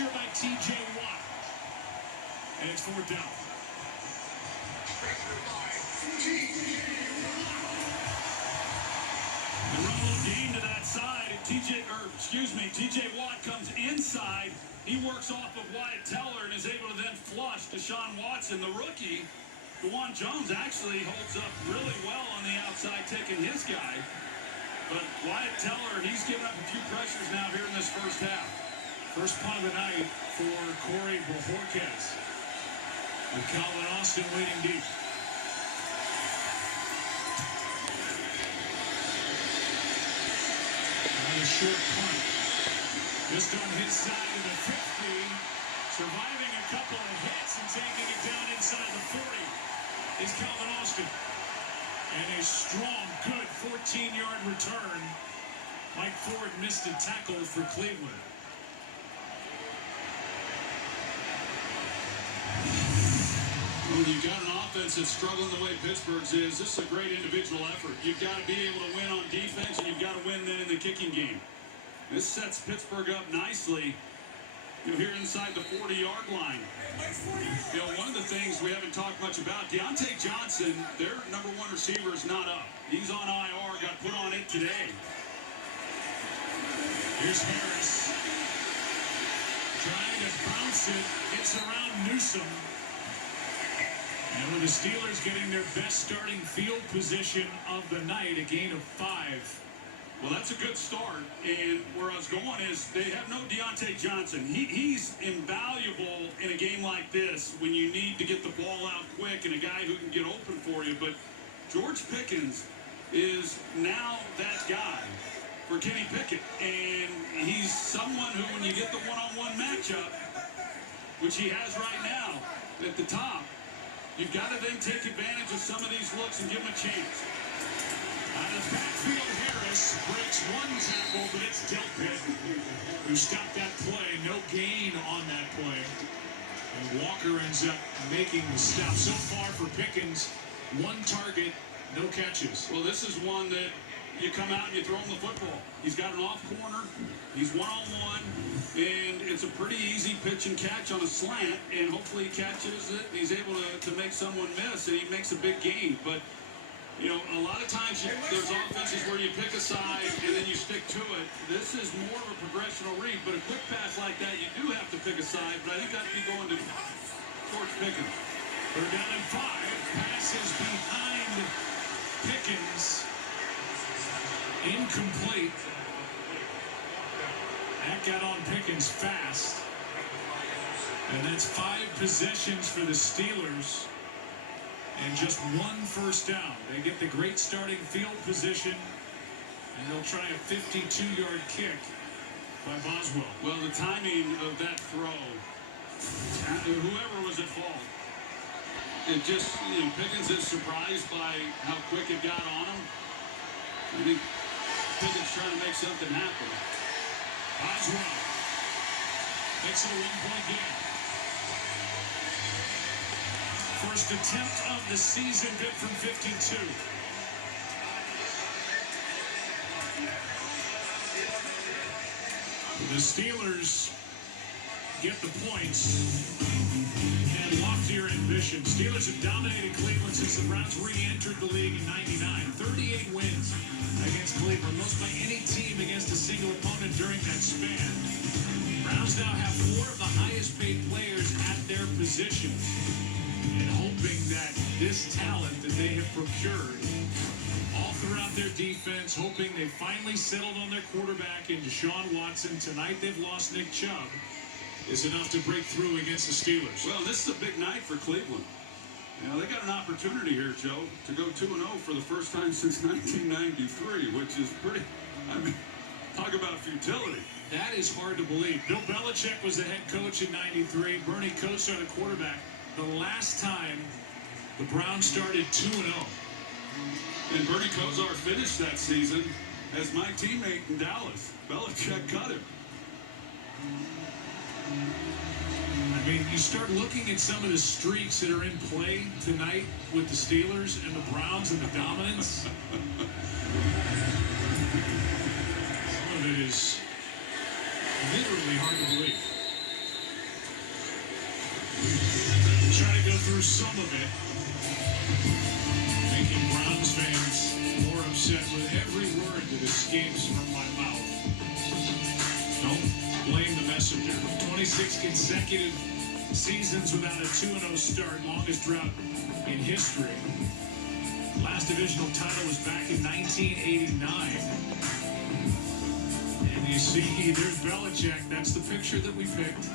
pressure by T.J. Watt. And it's 4th down. They run a little game to that side. T.J. Watt comes inside. He works off of Wyatt Teller and is able to then flush Deshaun Watson. The rookie, DeJuan Jones, actually holds up really well on the outside, taking his guy. But Wyatt Teller, he's given up a few pressures now here in this first half. First punt of the night for Corey Bojorquez, with Calvin Austin waiting deep. Another short punt. Just on his side of the 50, surviving a couple of hits and taking it down inside the 40 is Calvin Austin. And a strong, good 14-yard return. Mike Ford missed a tackle for Cleveland. When you've got an offense that's struggling the way Pittsburgh's is, this is a great individual effort. You've got to be able to win on defense, and you've got to win then in the kicking game. This sets Pittsburgh up nicely, here inside the 40-yard line. One of the things we haven't talked much about, Deontay Johnson, their number 1 receiver, is not up. He's on IR, got put on it today. Here's Harris. Trying to bounce it. It's around Newsom. And with the Steelers getting their best starting field position of the night, a gain of 5. Well, that's a good start, and where I was going is they have no Deontay Johnson. He's invaluable in a game like this when you need to get the ball out quick and a guy who can get open for you. But George Pickens is now that guy for Kenny Pickett, and he's someone who, when you get the one-on-one matchup, which he has right now at the top, you've got to then take advantage of some of these looks and give him a chance. Out of the backfield, Harris breaks one tackle, but it's Delpit who stopped that play. No gain on that play. And Walker ends up making the stop. So far for Pickens, 1 target, no catches. Well, this is one that you come out and you throw him the football. He's got an off corner. He's one-on-one. And it's a pretty easy pitch and catch on a slant. And hopefully he catches it. He's able to make someone miss, and he makes a big gain. But a lot of times there's offenses where you pick a side and then you stick to it. This is more of a progressional read, but a quick pass like that, you do have to pick a side, but I think I'd be going to George Pickens. 3rd down and 5. Passes behind Pickens. Incomplete. That got on Pickens fast. And that's 5 possessions for the Steelers. And just 1 first down. They get the great starting field position, and they'll try a 52-yard kick by Boswell. Well, the timing of that throw, whoever was at fault, it just, Pickens is surprised by how quick it got on him. I think Pickens trying to make something happen. Boswell makes it a 1-point game. First attempt of the season, good from 52. The Steelers get the points and loftier ambition. Steelers have dominated Cleveland since the Browns re-entered the league in '99. 38 wins against Cleveland, most by any team against a single opponent during that span. Browns now have 4 of the highest paid players at their positions, and hoping that this talent that they have procured all throughout their defense, hoping they finally settled on their quarterback in Deshaun Watson. Tonight they've lost Nick Chubb, is enough to break through against the Steelers. Well, this is a big night for Cleveland. They got an opportunity here, Joe, to go 2-0 for the first time since 1993, which is pretty, talk about futility. That is hard to believe. Bill Belichick was the head coach in '93. Bernie Kosar, the quarterback. The last time the Browns started 2-0. And Bernie Kosar finished that season as my teammate in Dallas. Belichick cut him. You start looking at some of the streaks that are in play tonight with the Steelers and the Browns and the dominance. Some of it is literally hard to believe. through some of it, making Browns fans more upset with every word that escapes from my mouth. Don't blame the messenger. 26 consecutive seasons without a 2-0 start, longest drought in history. Last divisional title was back in 1989. And you see, there's Belichick. That's the picture that we picked.